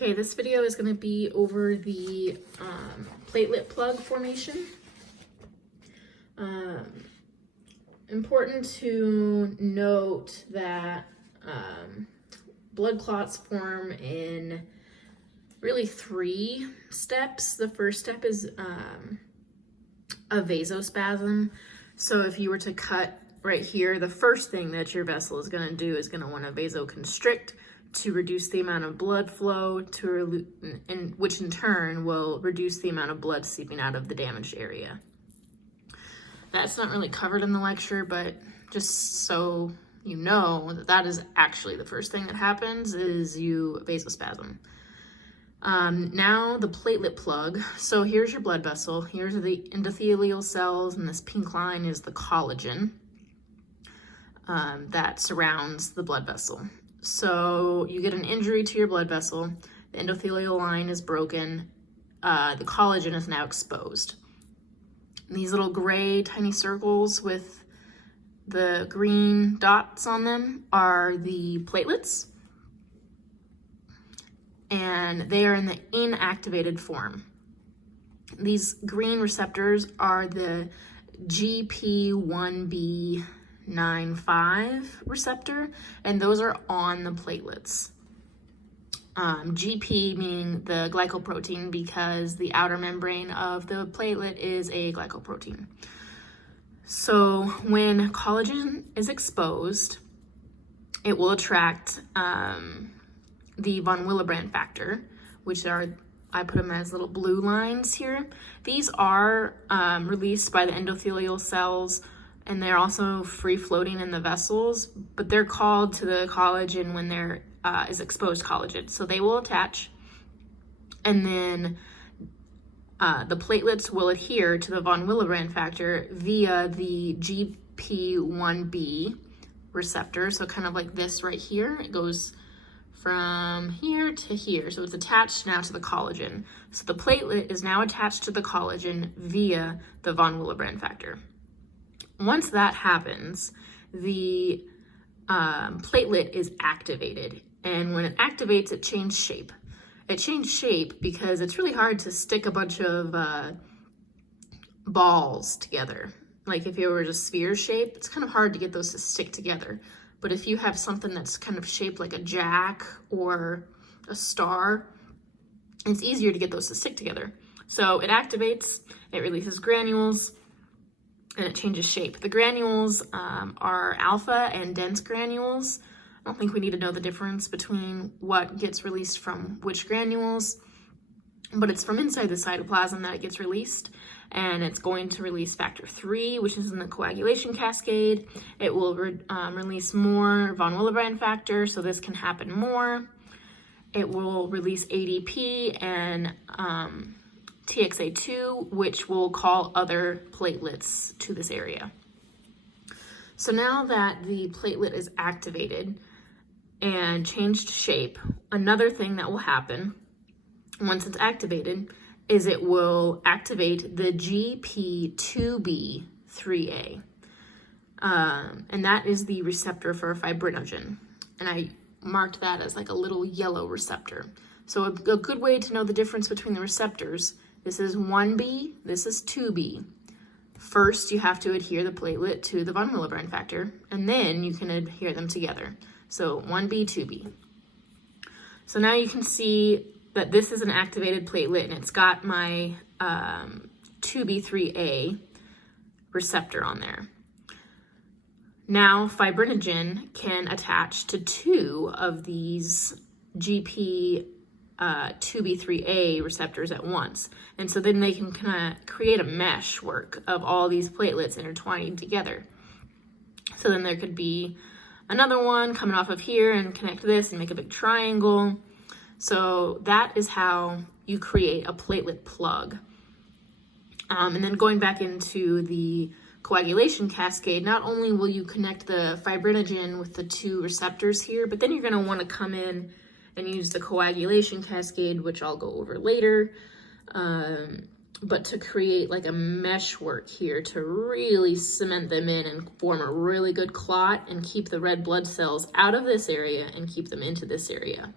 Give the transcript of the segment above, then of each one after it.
Okay, this video is going to be over the platelet plug formation. Important to note that blood clots form in really 3 steps. The first step is a vasospasm. So if you were to cut right here, the first thing that your vessel is going to do is going to want to vasoconstrict to reduce the amount of blood flow, which in turn will reduce the amount of blood seeping out of the damaged area. That's not really covered in the lecture, but just so you know that is actually the first thing that happens is you vasospasm. Now the platelet plug. So here's your blood vessel. Here's the endothelial cells, and this pink line is the collagen that surrounds the blood vessel. So you get an injury to your blood vessel, the endothelial line is broken, the collagen is now exposed. These little gray tiny circles with the green dots on them are the platelets, and they are in the inactivated form. These green receptors are the GP1B95 receptor, and those are on the platelets. GP meaning the glycoprotein, because the outer membrane of the platelet is a glycoprotein. So when collagen is exposed, it will attract the von Willebrand factor, which are, I put them as little blue lines here. These are released by the endothelial cells, and they're also free floating in the vessels, but they're called to the collagen when there is exposed collagen. So they will attach, and then the platelets will adhere to the von Willebrand factor via the GP1B receptor. So kind of like this right here, it goes from here to here. So it's attached now to the collagen. So the platelet is now attached to the collagen via the von Willebrand factor. Once that happens, the platelet is activated. And when it activates, it changes shape. It changed shape because it's really hard to stick a bunch of balls together. Like if it were a sphere shape, it's kind of hard to get those to stick together. But if you have something that's kind of shaped like a jack or a star, it's easier to get those to stick together. So it activates, it releases granules, and it changes shape. The granules are alpha and dense granules. I don't think we need to know the difference between what gets released from which granules, but it's from inside the cytoplasm that it gets released, and it's going to release factor 3, which is in the coagulation cascade. It will release more von Willebrand factor, so this can happen more. It will release ADP and TXA2, which will call other platelets to this area. So now that the platelet is activated and changed shape, another thing that will happen once it's activated is it will activate the GP2B3A. And that is the receptor for fibrinogen. And I marked that as like a little yellow receptor. So a good way to know the difference between the receptors, this is 1B, this is 2B. First, you have to adhere the platelet to the von Willebrand factor, and then you can adhere them together. So 1B, 2B. So now you can see that this is an activated platelet, and it's got my 2B3A receptor on there. Now fibrinogen can attach to 2 of these GP2B3A receptors at once. And so then they can kind of create a meshwork of all these platelets intertwining together. So then there could be another one coming off of here and connect this and make a big triangle. So that is how you create a platelet plug. And then going back into the coagulation cascade, not only will you connect the fibrinogen with the 2 receptors here, but then you're going to want to come in and use the coagulation cascade, which I'll go over later, but to create like a meshwork here to really cement them in and form a really good clot and keep the red blood cells out of this area and keep them into this area.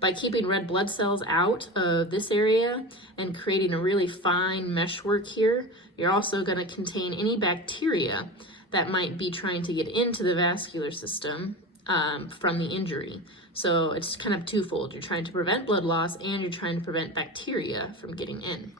By keeping red blood cells out of this area and creating a really fine meshwork here, you're also going to contain any bacteria that might be trying to get into the vascular system from the injury. So it's kind of twofold. You're trying to prevent blood loss and you're trying to prevent bacteria from getting in.